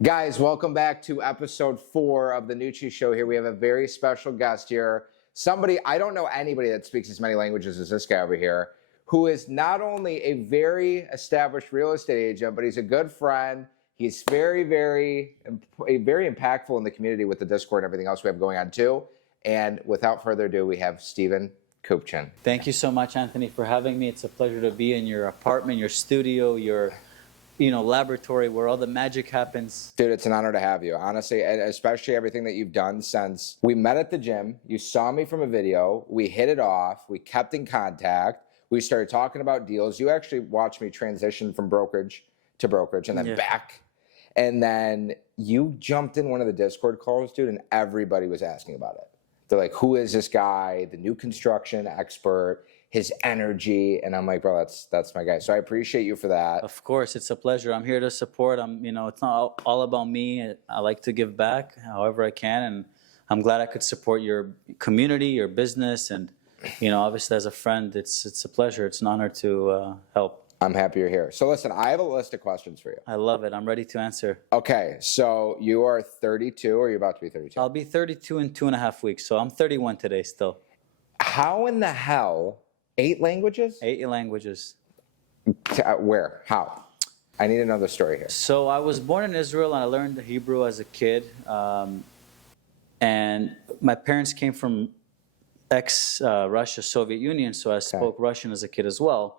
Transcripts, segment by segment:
Guys, welcome back to episode 4 of the Nucci Show. Here we have a very special guest here. Somebody, I don't know anybody that speaks as many languages as this guy over here, who is not only a very established real estate agent, but he's a good friend. He's very impactful in the community with the Discord and everything else we have going on too. And without further ado, we have Steven Kupchan. Thank you so much, Anthony, for having me. It's a pleasure to be in your apartment, your studio, your laboratory where all the magic happens. Dude, it's an honor to have you, honestly, and especially everything that you've done since we met at the gym. You saw me from a video. We hit it off. We kept in contact. We started talking about deals. You actually watched me transition from brokerage to brokerage and then back. And then you jumped in one of the Discord calls, dude, and everybody was asking about it. They're like, who is this guy? The new construction expert, his energy. And I'm like, bro, that's my guy. So I appreciate you for that. Of course, it's a pleasure. I'm here to support. It's not all about me. I like to give back however I can. And I'm glad I could support your community, your business. And, obviously as a friend, it's a pleasure. It's an honor to help. I'm happy you're here. So listen, I have a list of questions for you. I love it. I'm ready to answer. Okay, so you are 32, or you're about to be 32? I'll be 32 in 2.5 weeks, so I'm 31 today still. How in the hell, 8 languages? 8 languages. Where? How? I need to know the story here. So I was born in Israel, and I learned Hebrew as a kid. And my parents came from ex-Russia, Soviet Union, so I spoke Russian as a kid as well.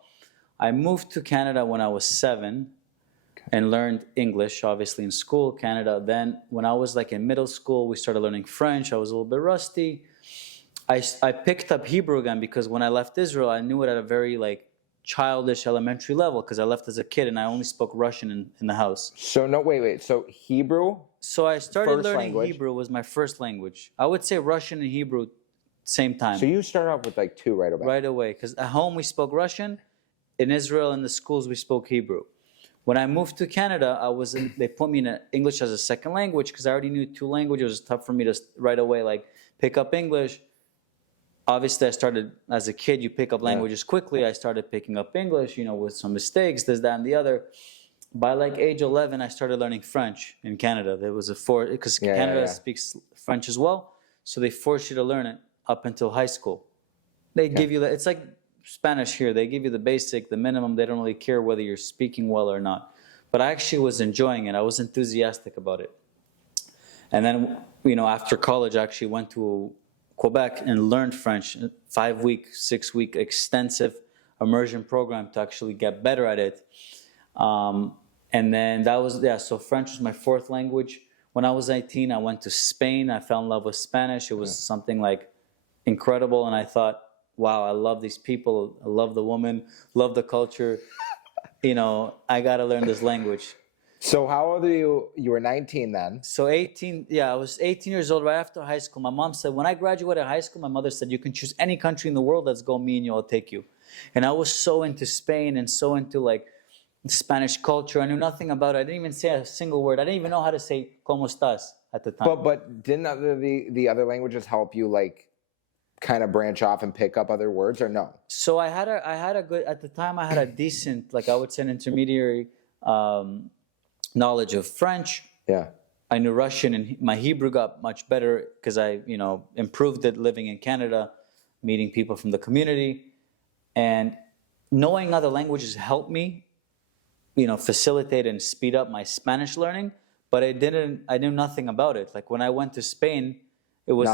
I moved to Canada when I was 7 and learned English, obviously, in school, Canada. Then when I was in middle school, we started learning French. I was a little bit rusty. I picked up Hebrew again because when I left Israel, I knew it at a very childish elementary level because I left as a kid and I only spoke Russian in the house. So no, wait. So Hebrew? So I started learning Hebrew was my first language. I would say Russian and Hebrew same time. So you started off with 2 right away? Right away, because at home we spoke Russian. In Israel, in the schools, we spoke Hebrew. When I moved to Canada, they put me in English as a second language because I already knew 2 languages. It was tough for me to right away pick up English. Obviously, I started as a kid. You pick up languages quickly. I started picking up English, with some mistakes, this, that, and the other. By age 11, I started learning French in Canada. There was because Canada speaks French as well, so they force you to learn it up until high school. They give you that. It's like Spanish here. They give you the basic, the minimum. They don't really care whether you're speaking well or not. But I actually was enjoying it. I was enthusiastic about it. And then, after college, I actually went to Quebec and learned French, 5-week, 6-week extensive immersion program to actually get better at it. And then so French was my 4th language. When I was 18, I went to Spain. I fell in love with Spanish. It was something incredible. And I thought, wow, I love these people. I love the woman, love the culture. I got to learn this language. So how old are you? You were 19 then. So 18, I was 18 years old right after high school. My mom said, when I graduated high school, my mother said, you can choose any country in the world. Let's go, me and you, I'll take you. And I was so into Spain and so into Spanish culture. I knew nothing about it. I didn't even say a single word. I didn't even know how to say ¿Cómo estás at the time. But didn't the other languages help you kind of branch off and pick up other words, or no? So I had a good, at the time I had a decent, I would say an intermediary knowledge of French. Yeah. I knew Russian, and my Hebrew got much better because I, improved it living in Canada, meeting people from the community, and knowing other languages helped me, facilitate and speed up my Spanish learning, but I knew nothing about it. When I went to Spain, it was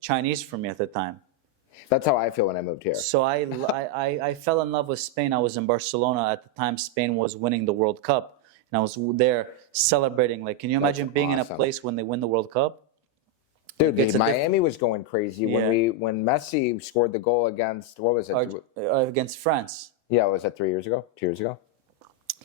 Chinese for me at the time. That's how I feel when I moved here. So I fell in love with Spain. I was in Barcelona at the time. Spain was winning the World Cup, and I was there celebrating. Can you imagine being in a place when they win the World Cup? Dude, Miami was going crazy when Messi scored the goal against, what was it? Against France. Yeah, was that 3 years ago? 2 years ago?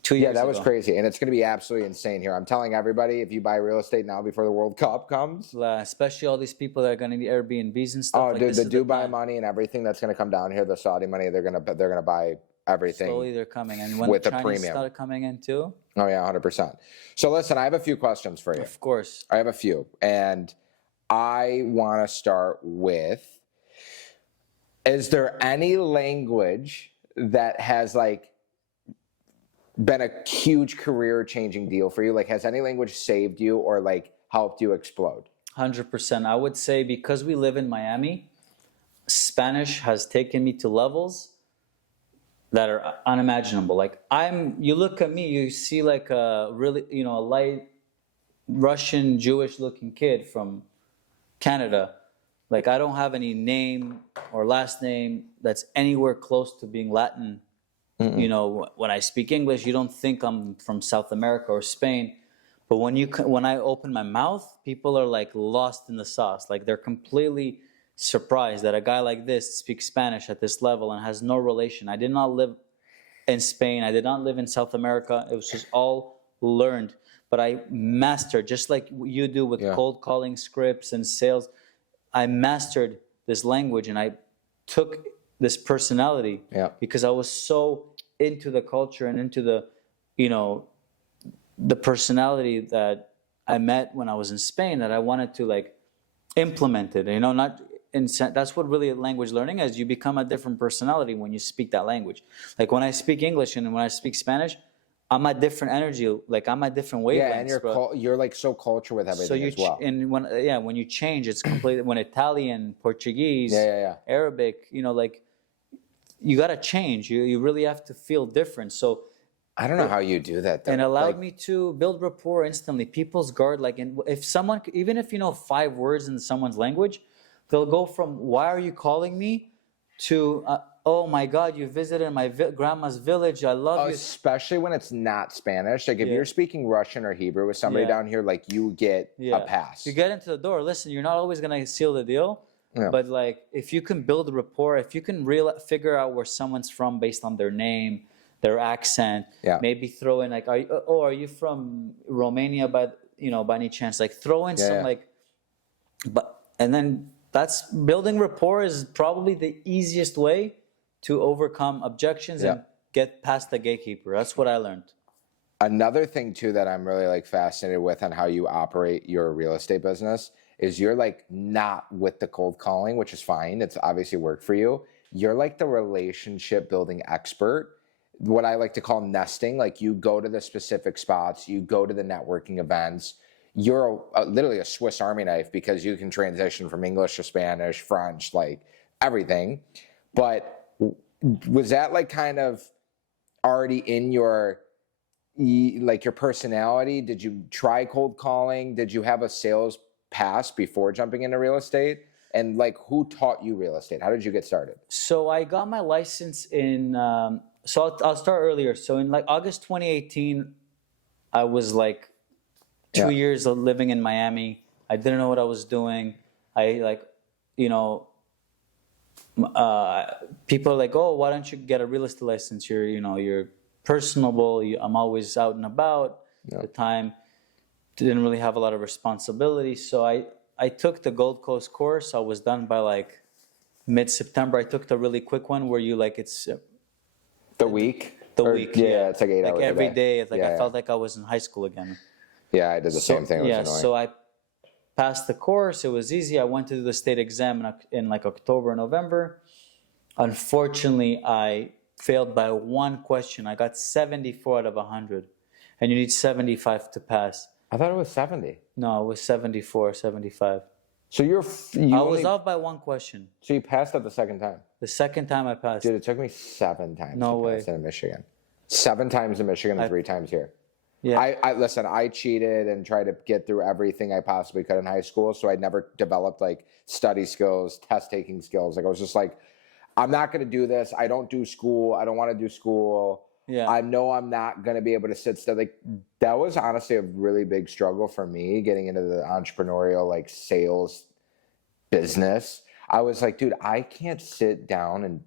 2 years ago. Yeah, that was crazy. And it's going to be absolutely insane here. I'm telling everybody, if you buy real estate now before the World Cup comes. Especially all these people that are going to need Airbnbs and stuff. Oh, dude, the Dubai money and everything that's going to come down here, the Saudi money, they're going to buy everything. Slowly they're coming. And when with the a Chinese premium. started coming in too. Oh, yeah, 100%. So listen, I have a few questions for you. Of course. I have a few. And I want to start with, is there any language that has been a huge career changing deal for you? Like, has any language saved you or like helped you explode? 100%. I would say because we live in Miami, Spanish has taken me to levels that are unimaginable. Like you look at me, you see like a really, a light Russian Jewish looking kid from Canada. Like I don't have any name or last name that's anywhere close to being Latin. When I speak English, you don't think I'm from South America or Spain. But when I open my mouth, people are like lost in the sauce. Like they're completely surprised that a guy like this speaks Spanish at this level and has no relation. I did not live in Spain. I did not live in South America. It was just all learned. But I mastered, just like you do with cold calling scripts and sales. I mastered this language and I took this personality because I was so into the culture and into the personality that I met when I was in Spain that I wanted to like implement it. That's what really language learning is. You become a different personality when you speak that language. Like when I speak English and when I speak Spanish, I'm a different energy. Like I'm a different wavelength. Yeah, and you're like so cultured with everything as well. And when you change, it's completely when Italian, Portuguese, Arabic, like you got to change. You really have to feel different. So I don't know how you do that though. And allowed me to build rapport instantly. People's guard, like, and if someone, even if you know 5 words in someone's language, they'll go from "Why are you calling me?" to "Oh my God, you visited my grandma's village. I love you." Especially when it's not Spanish. Like if you're speaking Russian or Hebrew with somebody down here, like you get a pass. You get into the door. Listen, you're not always gonna seal the deal, but like if you can build a rapport, if you can figure out where someone's from based on their name, their accent, maybe throw in like, are you from Romania by any chance? Like throw in some and then that's building rapport is probably the easiest way to overcome objections and get past the gatekeeper. That's what I learned. Another thing too that I'm really like fascinated with on how you operate your real estate business is you're like not with the cold calling, which is fine. It's obviously worked for you. You're like the relationship building expert. What I like to call nesting, like you go to the specific spots, you go to the networking events, you're literally a Swiss Army knife because you can transition from English to Spanish, French, like everything. But was that like kind of already in your personality? Did you try cold calling? Did you have a sales pass before jumping into real estate? And like who taught you real estate? How did you get started? So I got my license in... So I'll start earlier. So in like August 2018, I was like 2 years living in Miami. I didn't know what I was doing. People are like, "Oh, why don't you get a real estate license? You're personable. I'm always out and about." At the time, didn't really have a lot of responsibility. So I took the Gold Coast course. I was done by like mid-September. I took the really quick one where it's... The week? Yeah. It's like 8 hours like every a day. day. I felt like I was in high school again. Yeah, I did the same thing. It was annoying. So I passed the course. It was easy. I went to do the state exam in like October, November. Unfortunately, I failed by 1 question. I got 74 out of 100. And you need 75 to pass. I thought it was 70. No, it was 74, 75. So I was off by 1 question. So you passed it the second time? The second time I passed. Dude, it took me 7 times to pass in Michigan. 7 times in Michigan and 3 times here. Yeah. Listen, I cheated and tried to get through everything I possibly could in high school. So I never developed like study skills, test taking skills. Like I was just like, I'm not going to do this. I don't do school. I don't want to do school. Yeah. I know I'm not going to be able to sit still. Like that was honestly a really big struggle for me getting into the entrepreneurial like sales business. I was like, dude, I can't sit down and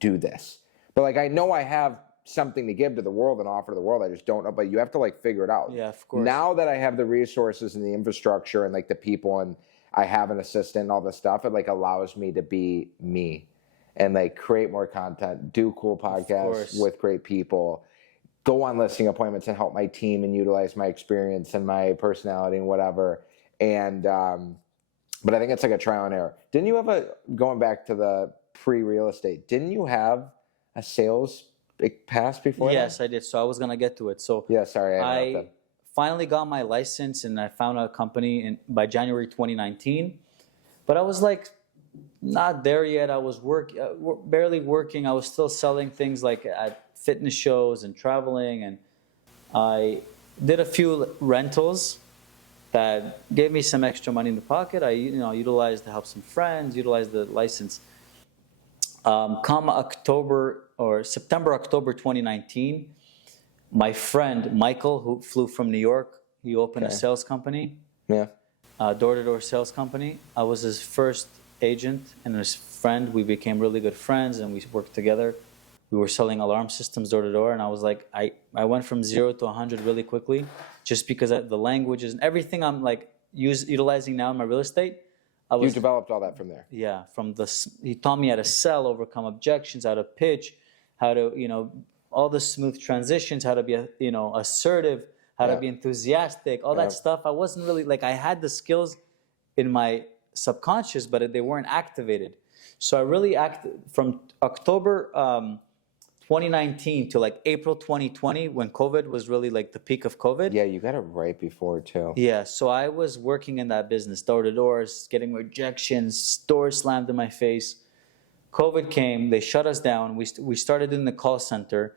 do this. But like, I know I have something to give to the world and offer to the world. I just don't know. But you have to like figure it out. Yeah, of course. Now that I have the resources and the infrastructure and like the people and I have an assistant and all this stuff, it like allows me to be me and like create more content, do cool podcasts with great people, go on listing appointments and help my team and utilize my experience and my personality and whatever. And, but I think it's like a trial and error. Didn't you have going back to the pre-real estate, didn't you have a sales it passed before Yes, that? I did. So I was gonna get to it. So Yeah, sorry, I I interrupted. finally got my license, and I found a company by January 2019. But I was like not there yet. I was barely working. I was still selling things like at fitness shows and traveling, and I did a few rentals that gave me some extra money in the pocket. I utilized to help some friends, utilized the license. Come October or September, October 2019, my friend Michael, who flew from New York, he opened a Okay. sales company, Yeah. door-to-door sales company. I was his first agent and his friend. We became really good friends and we worked together. We were selling alarm systems door to door, and I was like, I went from 0 to 100 really quickly, just because of the languages and everything I'm like utilizing now in my real estate. You developed all that from there. Yeah, he taught me how to sell, overcome objections, how to pitch, how to all the smooth transitions, how to be assertive, how to Yeah. be enthusiastic, all that stuff. I wasn't really like, I had the skills in my subconscious, but they weren't activated. So I really from October 2019 to like April 2020, when COVID was really like the peak of COVID. Yeah, you got it right before too. Yeah, so I was working in that business, door to doors, getting rejections, doors slammed in my face. COVID came, they shut us down. We started in the call center.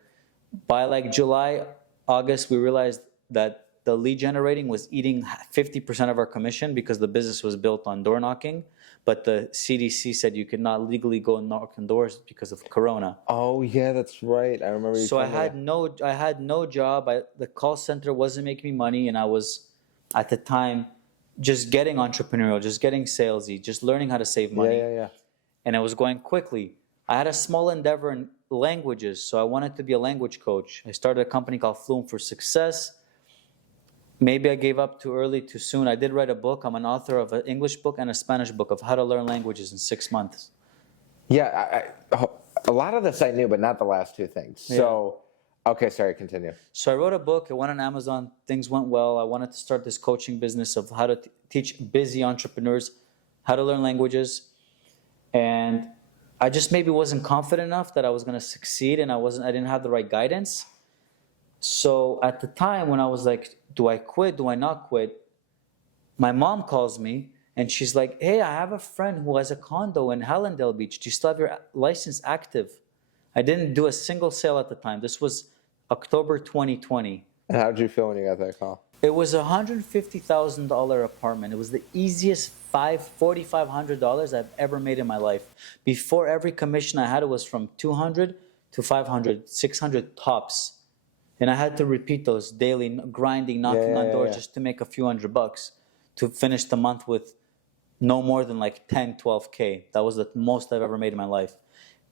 By like July, August, we realized that the lead generating was eating 50% of our commission because the business was built on door knocking. But the CDC said you could not legally go and knock on doors because of Corona. Oh yeah, that's right. I remember you. So I telling me. had no job. The call center wasn't making me money, and I was at the time just getting entrepreneurial, just getting salesy, just learning how to save money. Yeah. And it was going quickly. I had a small endeavor in languages, so I wanted to be a language coach. I started a company called Fluent for Success. Maybe I gave up too early, too soon. I did write a book. I'm an author of an English book and a Spanish book of how to learn languages in 6 months. Yeah, a lot of this I knew, but not the last two things. So, okay, sorry, continue. So I wrote a book. It went on Amazon. Things went well. I wanted to start this coaching business of how to teach busy entrepreneurs how to learn languages. And I just maybe wasn't confident enough that I was going to succeed, and I didn't have the right guidance. So at the time when I was like, do I quit? Do I not quit? My mom calls me and she's like, hey, I have a friend who has a condo in Hallandale Beach. Do you still have your license active? I didn't do a single sale at the time. This was October 2020. And how did you feel when you got that call? It was a $150,000 apartment. It was the easiest $4,500 I've ever made in my life. Before, every commission I had was from 200 to 500, 600 tops. And I had to repeat those daily, grinding, knocking on doors just to make a few $100 to finish the month with no more than like 10, 12K. That was the most I've ever made in my life.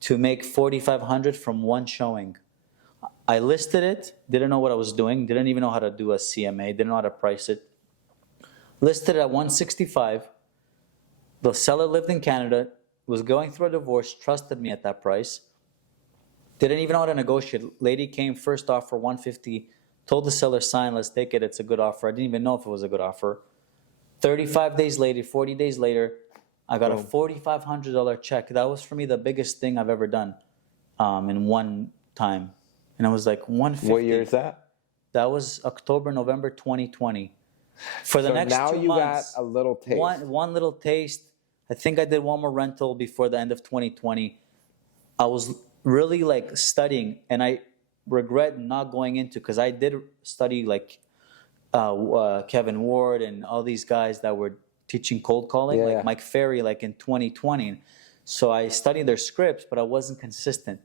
To make 4,500 from one showing. I listed it, didn't know what I was doing, didn't even know how to do a CMA, didn't know how to price it. Listed it at 165. The seller lived in Canada, was going through a divorce, trusted me at that price. Didn't even know how to negotiate. Lady came, first offer 150, told the seller, sign, let's take it, it's a good offer. I didn't even know if it was a good offer. 35 days later, 40 days later, I got a $4,500 check. That was for me the biggest thing I've ever done in one time. And I was like, 150. What year is that? That was October, November 2020. For the So next now 2 you months, got a little taste. one little taste. I think I did one more rental before the end of 2020. I was really like studying, and I regret not going into, because I did study like Kevin Ward and all these guys that were teaching cold calling, like Mike Ferry, like in 2020. So I studied their scripts, but I wasn't consistent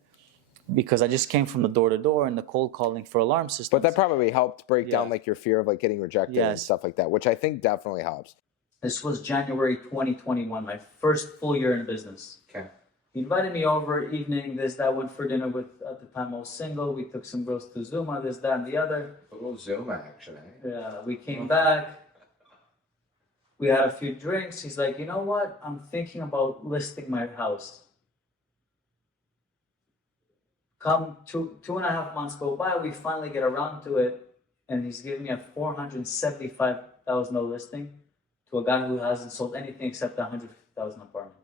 because I just came from the door to door and the cold calling for alarm systems. But that probably helped break down like your fear of like getting rejected and Yes. stuff like that, which I think definitely helps. This was January 2021, my first full year in business. Okay. He invited me over, evening, this, that, went for dinner with, at the time I was single. We took some girls to Zuma, this, that, and the other. A little Zoom action, eh? Yeah, we came back. We had a few drinks. He's like, you know what? I'm thinking about listing my house. Come 2.5 months go by, we finally get around to it, and he's giving me a $475,000 listing to a guy who hasn't sold anything except a $150,000 apartment.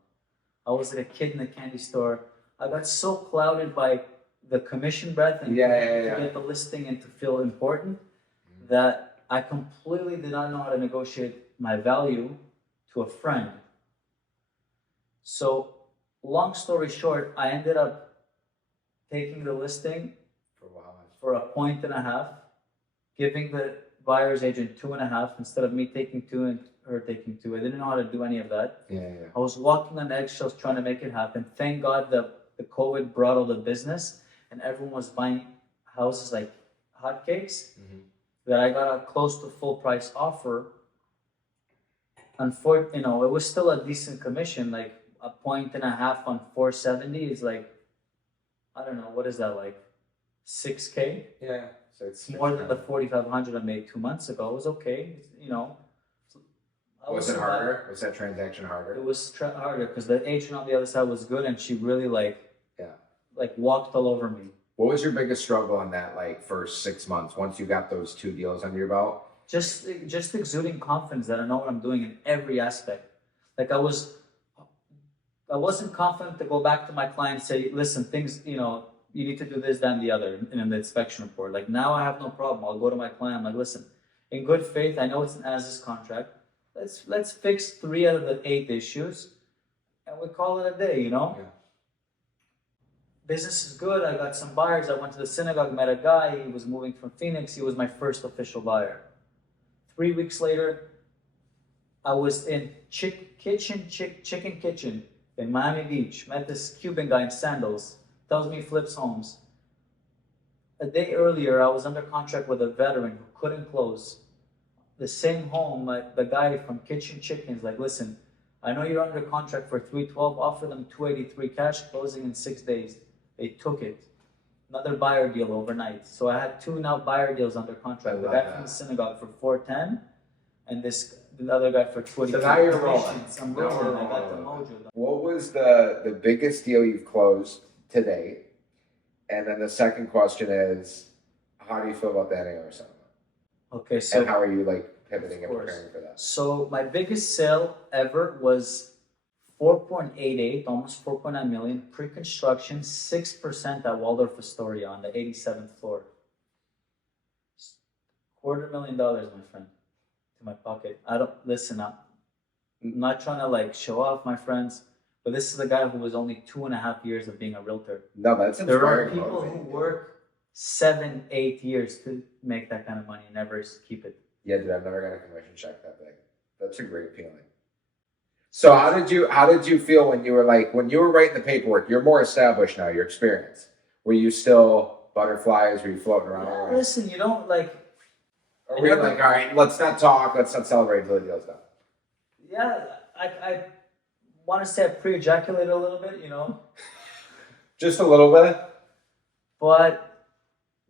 I was like a kid in a candy store. I got so clouded by the commission breath and Yeah. to get the listing and to feel important, that I completely did not know how to negotiate my value to a friend. So, long story short, I ended up taking the listing for 1.5 points, giving the buyer's agent 2.5 instead of me taking 2 and her taking 2. I didn't know how to do any of that. I was walking on eggshells trying to make it happen. Thank God that the COVID brought all the business and everyone was buying houses like hotcakes. That I got a close to full price offer. Unfortunately, it was still a decent commission, like 1.5 points on 470 is like, I don't know, what is that, like 6K? Yeah. So it's more than the 4,500 I made 2 months ago. It was okay, Was it harder? Was that transaction harder? It was harder because the agent on the other side was good and she really walked all over me. What was your biggest struggle in that first 6 months once you got those 2 deals under your belt? Just exuding confidence that I know what I'm doing in every aspect. I wasn't confident to go back to my client and say, listen, things, you need to do this, that, and the other in the inspection report. Now I have no problem. I'll go to my client. I'm like, listen, in good faith, I know it's an as-is contract. Let's fix 3 out of the 8 issues and we call it a day, Yeah. Business is good. I got some buyers. I went to the synagogue, met a guy. He was moving from Phoenix. He was my first official buyer. 3 weeks later, I was in Chicken Kitchen in Miami Beach. Met this Cuban guy in sandals. Tells me he flips homes. A day earlier, I was under contract with a veteran who couldn't close. The same home, the guy from Kitchen Chicken's like, listen, I know you're under contract for 312. Offer them 283 cash, closing in 6 days. They took it. Another buyer deal overnight. So I had 2 now buyer deals under contract. The guy from the synagogue for 410 and the other guy for 20. So now you're rolling. I'm rolling. I got the mojo. What was the biggest deal you've closed to date? And then the second question is, how do you feel about that AR settlement? Okay, so and how are you pivoting and preparing for that? So my biggest sale ever was 4.88, almost 4.9 million, pre-construction, 6% at Waldorf Astoria on the 87th floor. $250,000, my friend, to my pocket. I'm not trying to show off, my friends, but this is a guy who was only 2.5 years of being a realtor. No, that's inspiring. There are people who work 7, 8 years to make that kind of money and never keep it. Yeah, dude, I've never got a commission check that big. That's a great feeling. So how did you feel when you were writing the paperwork? You're more established now, you're experienced. Were you still butterflies? Were you floating around? Yeah, listen, you don't Or were you all right, let's not talk, let's not celebrate until the deal's done? Yeah, I want to say I pre-ejaculated a little bit, Just a little bit? But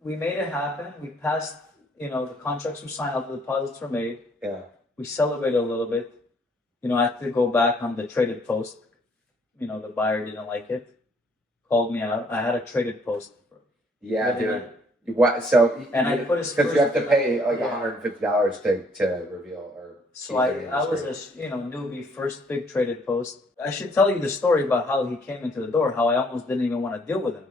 we made it happen. We passed, the contracts were signed, all the deposits were made. Yeah. We celebrated a little bit. I had to go back on the traded post. The buyer didn't like it. Called me out. I had a traded post. Yeah, dude. What? So and I put his because you have to pay $150 to reveal or. So I was a newbie, first big traded post. I should tell you the story about how he came into the door, how I almost didn't even want to deal with him.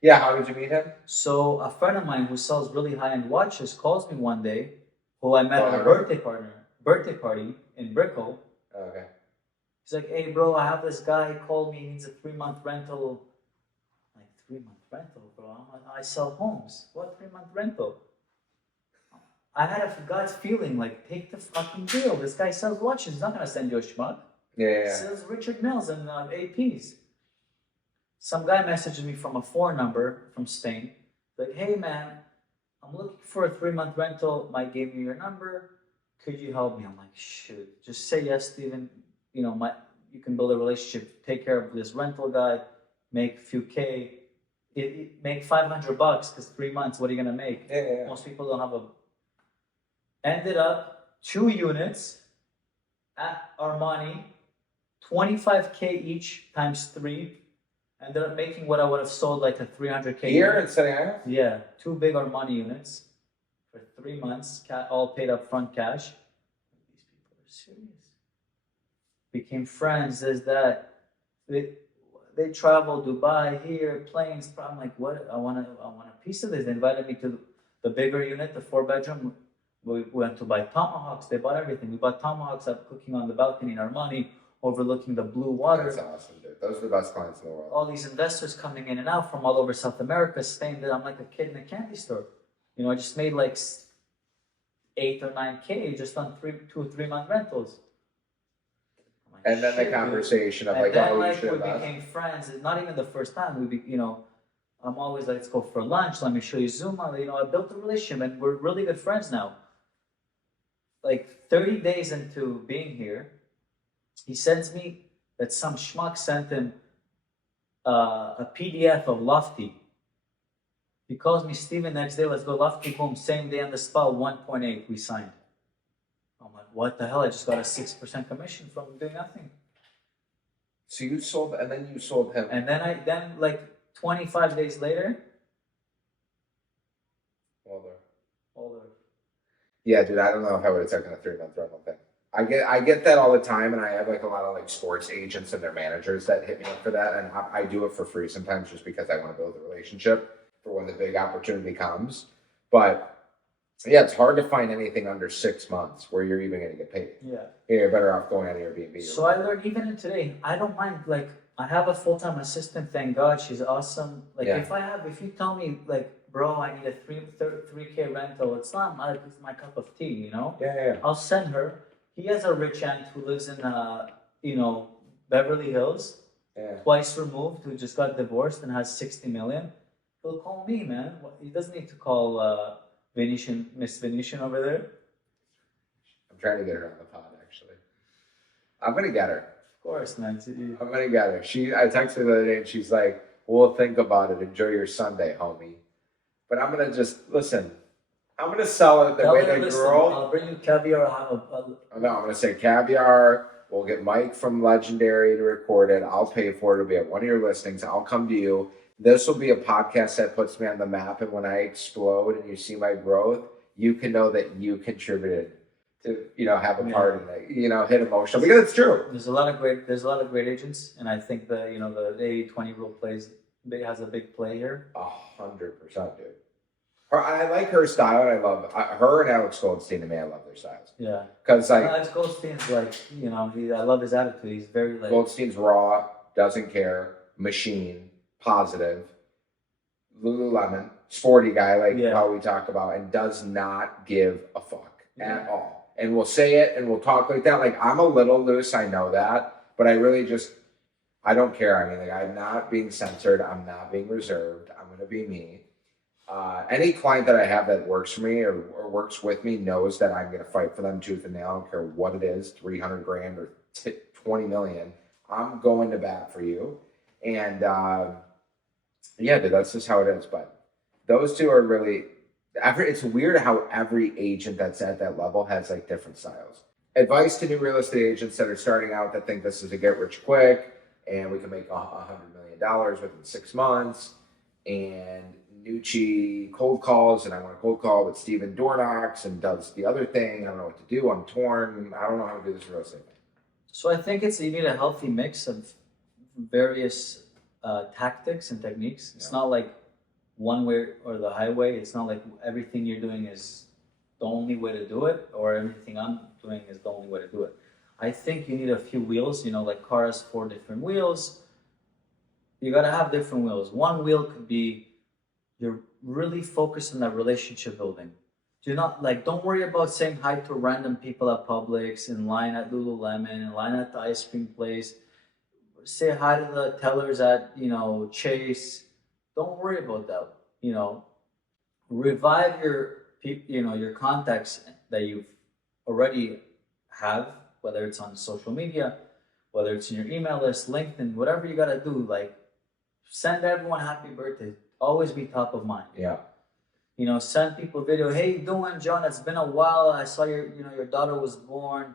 Yeah, how did you meet him? So a friend of mine who sells really high-end watches calls me one day, who I met at a birthday party in Brickell. Okay. He's like, hey bro, I have this guy, he called me, he needs a 3-month rental. I'm like, 3-month rental, bro? I'm like, I sell homes. What 3-month rental? I had a gut feeling take the fucking deal. This guy sells watches. He's not going to send you a schmuck. Yeah. He sells Richard Mills and APs. Some guy messaged me from a foreign number from Spain. Like, hey man, I'm looking for a 3-month rental. Mike gave me your number. Could you help me? I'm like, shoot, just say yes, Steven. You can build a relationship. Take care of this rental guy. Make a few K. Make $500 because 3 months. What are you gonna make? Yeah. Most people don't have a. Ended up 2 units at Armani, 25K each times 3. Ended up making what I would have sold a 300K here in San Diego. Yeah, 2 big Armani units for 3 months, all paid up front cash. These people are serious. Became friends. There's that. they travel Dubai here, planes. I'm like, what? I want a piece of this. They invited me to the bigger unit, the 4-bedroom. We went to buy tomahawks. They bought everything. We bought tomahawks up cooking on the balcony in Armani, overlooking the blue water. That's awesome, dude. Those are the best clients in the world. All these investors coming in and out from all over South America, Spain. That I'm like a kid in a candy store. You know, I just made like 8 or 9K just on 2 or 3 month rentals. Like, and then the dude. conversation of And like, then, oh, like, you should we have. became friends. It's not even the first time. You know, I'm always like, let's go for lunch. Let me show you Zuma. You know, I built a relationship, and we're really good friends now. Like 30 days into being here, he sends me that some schmuck sent him a PDF of Lofty. He calls me, Steven, next day, let's go Lofty, boom, same day on the spot, 1.8, we signed. I'm like, what the hell? I just got a 6% commission from doing nothing. So you sold, and then you sold him. And then like 25 days later, older. Yeah, dude, I don't know if I would have taken a 3-month rental thing. I get that all the time, and I have like a lot of like sports agents and their managers that hit me up for that, and I do it for free sometimes just because I want to build a relationship for when the big opportunity comes. But yeah, it's hard to find anything under 6 months where you're even going to get paid. Yeah. You're better off going on Airbnb. So I learned even in today, I don't mind, like, I have a full-time assistant, thank God, she's awesome. Like, Yeah. if you tell me, like, bro, I need a 3K rental, it's not my cup of tea, you know? Yeah. I'll send her. He has a rich aunt who lives in, you know, Beverly Hills, Yeah. twice removed, who just got divorced and has 60 million. He'll call me, man. He doesn't need to call Miss Venetian over there. I'm trying to get her on the pod, actually. I'm going to get her. Of course, man. I'm going to get her. I texted her the other day, and she's like, we'll think about it. Enjoy your Sunday, homie. But I'm going to just, listen, I'm going to sell it the way the girl. I'll bring you caviar. No, I'm going to say caviar. We'll get Mike from Legendary to record it. I'll pay for it. It'll be at one of your listings. I'll come to you. This will be a podcast that puts me on the map. And when I explode and you see my growth, you can know that you contributed to, you know, have a part in it, you know, hit emotional, because it's true. There's a lot of great agents. And I think that, you know, the 80-20 rule has a big play here. 100%, dude. I like her style, and I love her and Alex Goldstein. To me, I love their styles. Yeah, because like Alex Goldstein's like, you know, I love his attitude. He's very like Goldstein's raw, doesn't care, machine, positive, Lululemon, sporty guy, like how we talk about, and does not give a fuck at all. And we'll say it, and we'll talk like that. Like, I'm a little loose, I know that, but I really just, I don't care. I mean, like, I'm not being censored. I'm not being reserved. I'm going to be me. Any client that I have that works for me or works with me knows that I'm going to fight for them tooth and nail. I don't care what it is, 300 grand or 20 million. I'm going to bat for you. And yeah, dude, that's just how it is. But those two are really, it's weird how every agent that's at that level has like different styles. Advice to new real estate agents that are starting out that think this is a get rich quick and we can make $100 million within 6 months. And Nucci cold calls, and I want to cold call, but Steven door knocks and does the other thing. I don't know what to do. I'm torn. I don't know how to do this real estate thing. So I think you need a healthy mix of various tactics and techniques. It's not like one way or the highway. It's not like everything you're doing is the only way to do it, or everything I'm doing is the only way to do it. I think you need a few wheels. You know, like car has 4 different wheels. You got to have different wheels. One wheel could be you're really focused on that relationship building. Don't worry about saying hi to random people at Publix, in line at Lululemon, in line at the ice cream place. Say hi to the tellers at, you know, Chase. Don't worry about that. You know, revive your contacts that you've already have, whether it's on social media, whether it's in your email list, LinkedIn, whatever you got to do. Like, send everyone happy birthday. Always be top of mind. Yeah. You know, send people a video. Hey, you doing, John? It's been a while. I saw your daughter was born.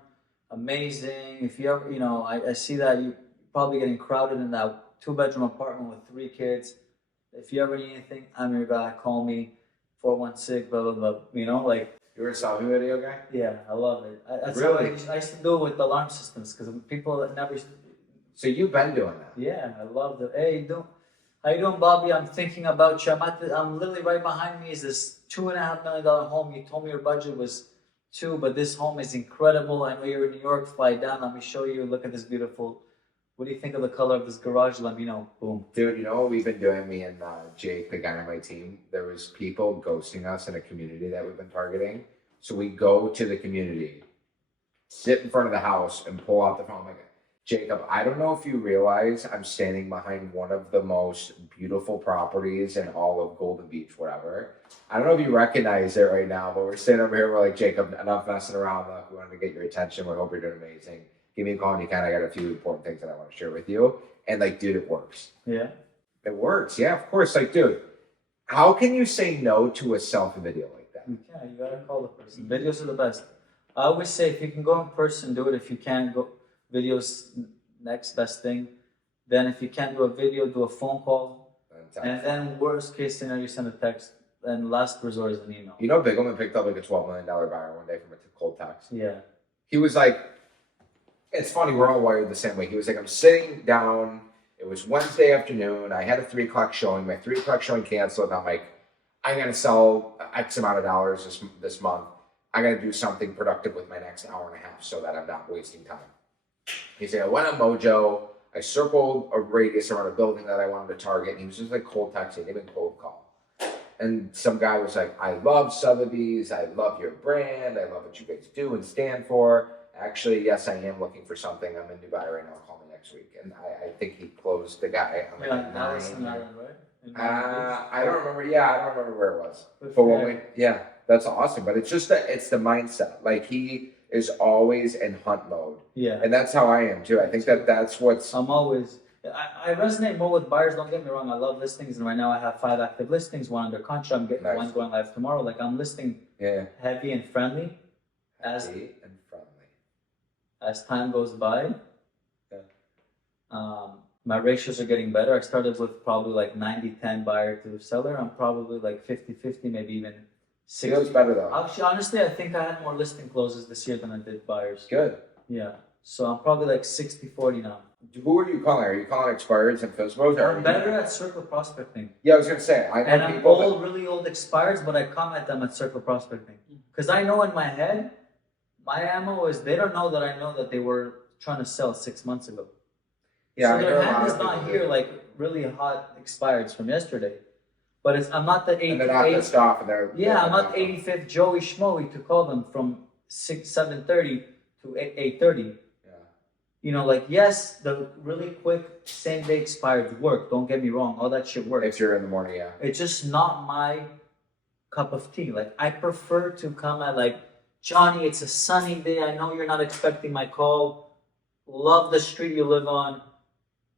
Amazing. If you ever, you know, I see that you're probably getting crowded in that 2-bedroom apartment with 3 kids. If you ever need anything, I'm your guy. Call me, 416, blah, blah, blah. You know, like. You're a selfie video guy? Yeah, I love it. That's really? I used to do it with alarm systems because people that never So you've been doing that. Yeah, I love it. Hey, how you doing, Bobby? I'm thinking about you. I'm literally right behind me is this $2.5 million home. You told me your budget was $2, but this home is incredible. I know you're in New York. Fly down. Let me show you. Look at this beautiful. What do you think of the color of this garage? Let me know. Boom. Dude, you know what we've been doing, me and Jake, the guy on my team? There was people ghosting us in a community that we've been targeting. So we go to the community, sit in front of the house, and pull out the phone. I'm like, Jacob, I don't know if you realize I'm standing behind one of the most beautiful properties in all of Golden Beach, whatever. I don't know if you recognize it right now, but we're sitting over here. We're like, Jacob, enough messing around. Look, we wanted to get your attention. We hope you're doing amazing. Give me a call and you kind of got a few important things that I want to share with you. And like, dude, it works. Yeah. It works. Yeah, of course. Like, dude, how can you say no to a selfie video like that? Yeah, you gotta call the person. Videos are the best. I always say if you can go in person, do it. If you can't go, videos next best thing. Then if you can't do a video, do a phone call. And then worst case scenario, you send a text. And last resort is an email. You know, Bigelman picked up like a $12 million buyer one day from a cold text. Yeah. He was like, it's funny, we're all wired the same way. He was like, I'm sitting down. It was Wednesday afternoon. I had a 3 o'clock showing. My 3 o'clock showing canceled. And I'm like, I'm going to sell X amount of dollars this month. I got to do something productive with my next hour and a half so that I'm not wasting time. He said, I went on Mojo. I circled a radius around a building that I wanted to target. And he was just like cold texting, even cold call. And some guy was like, I love Sotheby's. I love your brand. I love what you guys do and stand for. Actually, yes, I am looking for something. I'm in Dubai right now. Call me next week. And I think he closed the guy. I'm like, Yeah, that was an island, right? I don't remember. Yeah, I don't remember where it was. But yeah, that's awesome. But it's just that it's the mindset. Like he is always in hunt mode. Yeah. And that's how I am too. I think that's what's. I'm always. I resonate more with buyers. Don't get me wrong. I love listings, and right now I have 5 active listings, 1 under contract. I'm getting one going live tomorrow. Like I'm listing heavy and friendly. Heavy and friendly. As time goes by, my ratios are getting better. I started with probably like 90-10 buyer to seller. I'm probably like 50-50, maybe even 60. Feels better though. Actually, honestly, I think I had more listing closes this year than I did buyers. Good. Yeah. So I'm probably like 60-40 now. Who are you calling? Are you calling expireds and FSBOs? I'm better at circle prospecting. Yeah, I was going to say. I know and people I'm really old expireds, but I come at them at circle prospecting. Because I know in my head, my ammo is they don't know that they were trying to sell 6 months ago. Yeah, so their hand is not here like really hot expireds from yesterday. But I'm not the 85th. And they're not pissed off. I'm not 85th Joey Schmoey to call them from 7:30 to 8:30. Yeah. You know, like yes, the really quick same day expired work. Don't get me wrong, all that shit works. If you're in the morning, yeah. It's just not my cup of tea. Like I prefer to come at like, Johnny, it's a sunny day. I know you're not expecting my call. Love the street you live on.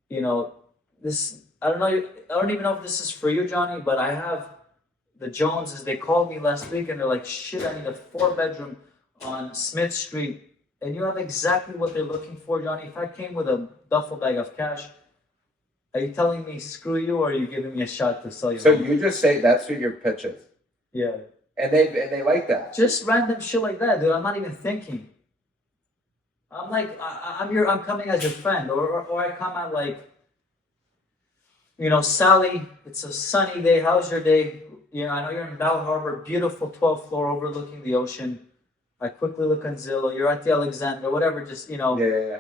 You know, this, I don't even know if this is for you, Johnny, but I have the Joneses. They called me last week and they're like, shit, I need a 4-bedroom on Smith Street. And you have exactly what they're looking for, Johnny. If I came with a duffel bag of cash, are you telling me screw you or are you giving me a shot to sell you? So you just say that's what your pitch is. Yeah. And they like that. Just random shit like that, dude. I'm not even thinking. I'm like, I'm coming as your friend, or I come at like, you know, Sally, it's a sunny day. How's your day? You know, I know you're in Bal Harbor, beautiful 12th floor overlooking the ocean. I quickly look on Zillow. You're at the Alexander, whatever. Just Yeah.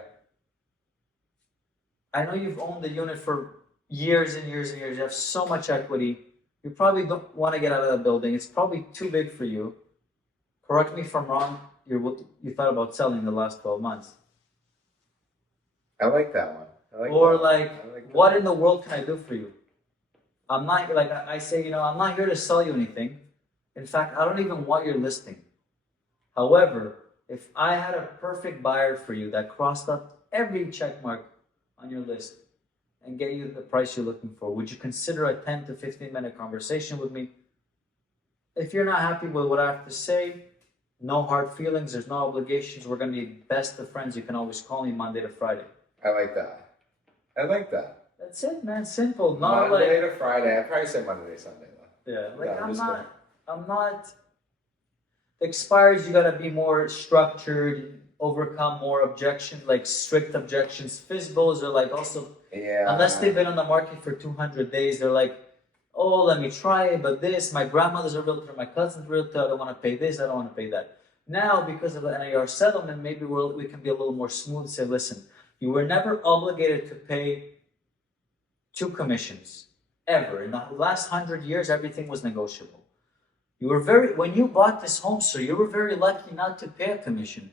I know you've owned the unit for years and years and years. You have so much equity. You probably don't want to get out of that building. It's probably too big for you. Correct me if I'm wrong. You thought about selling in the last 12 months. I like that one. What in the world can I do for you? I'm not, like I say, I'm not here to sell you anything. In fact, I don't even want your listing. However, if I had a perfect buyer for you that crossed up every check mark on your list and get you the price you're looking for, would you consider a 10 to 15 minute conversation with me? If you're not happy with what I have to say, no hard feelings, there's no obligations, we're going to be best of friends. You can always call me Monday to Friday. I like that. That's it, man. Simple. Monday to Friday. I'd probably say Monday to Sunday though. Yeah, I'm not. The expires, you gotta be more structured. overcome more objections, like strict objections. FISBOs are like also, Yeah. unless they've been on the market for 200 days, they're like, oh, let me try it, but this, my grandmother's a realtor, my cousin's a realtor, I don't want to pay this, I don't want to pay that. Now, because of the NAR settlement, maybe we can be a little more smooth and say, listen, you were never obligated to pay 2 commissions, ever. In the last 100 years, everything was negotiable. You were when you bought this home, sir, you were very lucky not to pay a commission.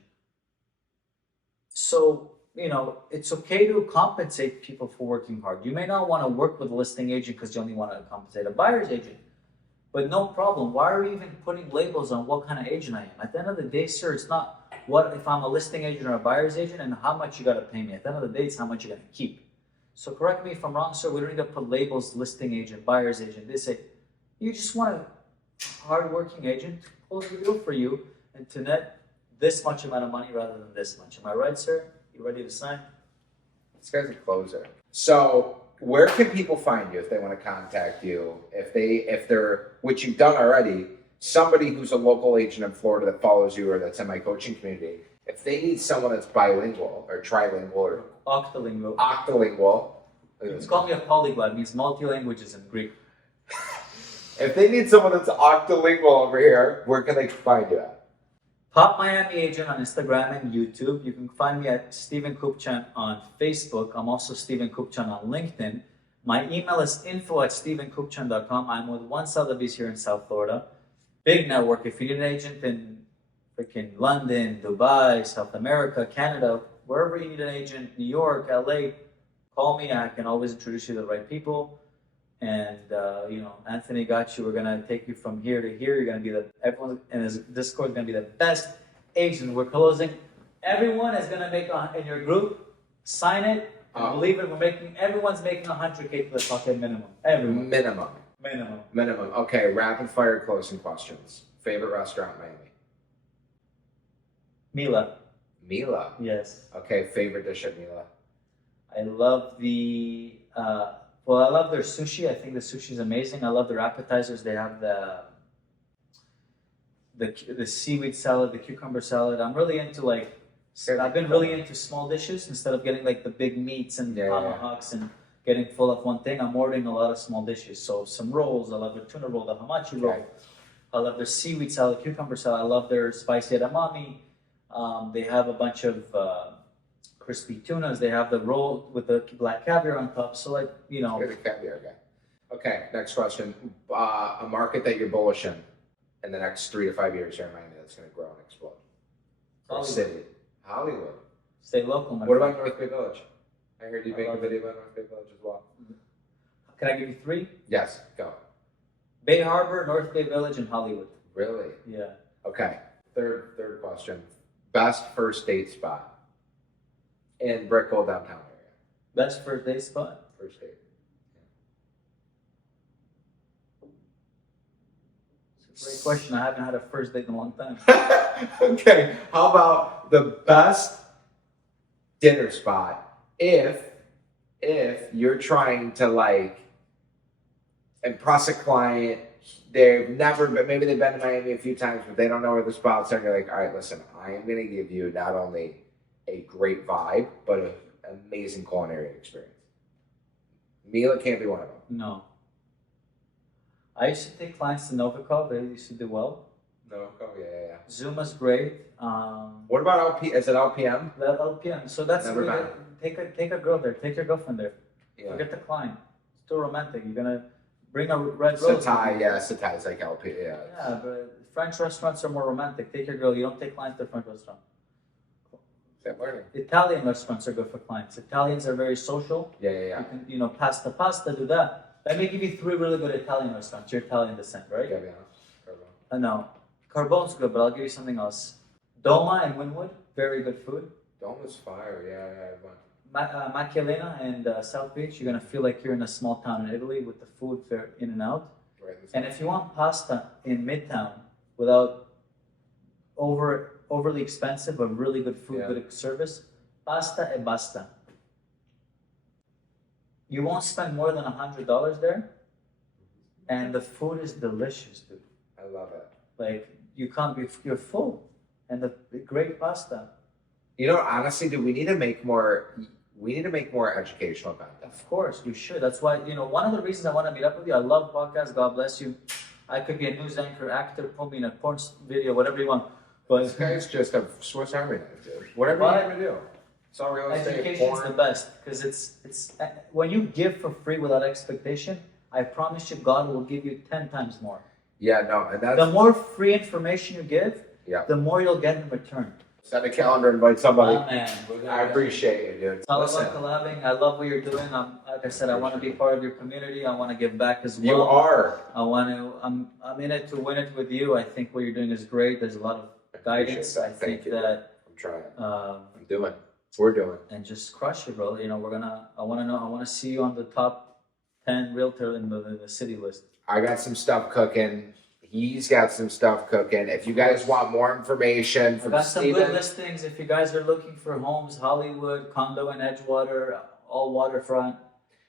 So, it's okay to compensate people for working hard. You may not want to work with a listing agent because you only want to compensate a buyer's agent. But no problem. Why are we even putting labels on what kind of agent I am? At the end of the day, sir, it's not what if I'm a listing agent or a buyer's agent and how much you got to pay me. At the end of the day, it's how much you're going to keep. So correct me if I'm wrong, sir. We don't need to put labels, listing agent, buyer's agent. They say, you just want a hard-working agent to close the deal for you and to net this much amount of money rather than this much. Am I right, sir? You ready to sign? This guy's a closer. So where can people find you if they want to contact you? If they're, which you've done already, somebody who's a local agent in Florida that follows you or that's in my coaching community, if they need someone that's bilingual or trilingual or octolingual. It's called me a polyglot. It means multi-languages in Greek. If they need someone that's octolingual over here, where can they find you at? Pop Miami Agent on Instagram and YouTube. You can find me at Steven Kupchan on Facebook. I'm also Steven Kupchan on LinkedIn. My email is info@stevenkupchan.com. I'm with One Sotheby's here in South Florida. Big network. If you need an agent in freaking London, Dubai, South America, Canada, wherever you need an agent, New York, LA, call me. I can always introduce you to the right people. And Anthony got you. We're gonna take you from here to here. You're gonna be everyone in his Discord is gonna be the best agent. We're closing. Everyone is gonna make in your group. Sign it. Believe it. Everyone's making 100K for the pocket minimum. Everyone. Minimum. Okay. Rapid fire closing questions. Favorite restaurant in Miami? Mila. Yes. Okay. Favorite dish at Mila? I love I love their sushi. I think the sushi is amazing. I love their appetizers. They have the seaweed salad, the cucumber salad. I'm really into I've been really into small dishes instead of getting the big meats and tomahawks and getting full of one thing. I'm ordering a lot of small dishes. So some rolls. I love their tuna roll, the hamachi roll. I love their seaweed salad, cucumber salad. I love their spicy edamame. They have a bunch of crispy tunas. They have the roll with the black caviar on top. So You're the caviar guy. Okay, next question. A market that you're bullish in the next 3 to 5 years here in Miami that's going to grow and explode. Or city. Hollywood. Stay local. What about North Bay Village? I heard you make a video about North Bay Village as well. Can I give you 3? Yes, go. Bay Harbor, North Bay Village, and Hollywood. Really? Yeah. Okay. Third question. Best first date spot in Brickell downtown area. Best first date spot? First date. It's a great question. I haven't had a first date in a long time. Okay. How about the best dinner spot if you're trying to impress a client? They've never, but maybe they've been to Miami a few times, but they don't know where the spots are. You're like, all right, listen, I am going to give you not only a great vibe, but an amazing culinary experience. Mila can't be one of them. No. I used to take clients to Novikov. They used to do well. Novikov, yeah. Zuma's great. What about LP? Is it LPM? LPM. So that's Never been. Take a girl there. Take your girlfriend there. Yeah. Forget the client. It's too romantic. You're gonna bring a red rose. Satai is like LP. Yeah. Yeah, but French restaurants are more romantic. Take your girl. You don't take clients to French restaurant. Learning. Italian restaurants are good for clients. Italians are very social. Yeah. You can, pasta, do that. Let me give you 3 really good Italian restaurants. You're Italian descent, right? Yeah, No. Carbone's good, but I'll give you something else. Doma and Wynwood, very good food. Doma's fire, yeah. Macchialena and South Beach, you're going to feel like you're in a small town in Italy with the food fair in and out. Right, and if you want pasta in Midtown without overly expensive but really good food, good service, pasta e basta. You won't spend more than $100 there, and the food is delicious, dude. I love it. You're full, and the great pasta. You know, honestly, do we need to make more? We need to make more educational content. Of course, we should. That's why, one of the reasons I want to meet up with you, I love podcasts, God bless you. I could be a news anchor, actor, put me in a porn video, whatever you want. But This guy's just a Swiss Army knife, dude. Whatever you want to do. It's all real estate, education's the porn. best, because it's when you give for free without expectation, I promise you God will give you 10 times more. Yeah, no, and that's The more free information you give, yeah. the more you'll get in return. Send a calendar, invite somebody. Oh, man, I appreciate you, dude. It's all Listen, about collabing. I love what you're doing. Like I said, I want to be part of your community. I want to give back as well. you are. I want to. I'm in it to win it with you. I think what you're doing is great. There's a lot of guidance. I think Thank you. that I'm trying. um, I'm doing. We're doing. and just crush it, bro. We're gonna. I want to know. I want to see you on the top 10 realtor in the city list. I got some stuff cooking. He's got some stuff cooking. If you guys want more information I from got some good Steven, listings. If you guys are looking for homes, Hollywood, condo in Edgewater, all waterfront.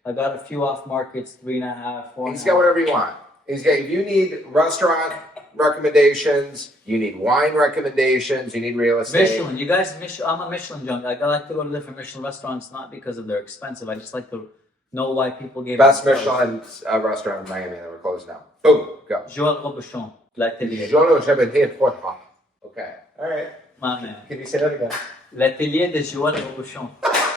I got a few off markets, 3.5, 4. he's got whatever you want. He's got. If you need restaurant recommendations, you need wine recommendations, you need real estate. Michelin, you guys, I'm a Michelin junkie. I like to go to different Michelin restaurants, not because of they're expensive. I just like to know why people gave Best it stars. Michelin restaurant in Miami that we're closed now. Boom, go. Joël Robuchon, L'Atelier. Okay. All right. My man. Can you say that again? L'Atelier de Joël Robuchon.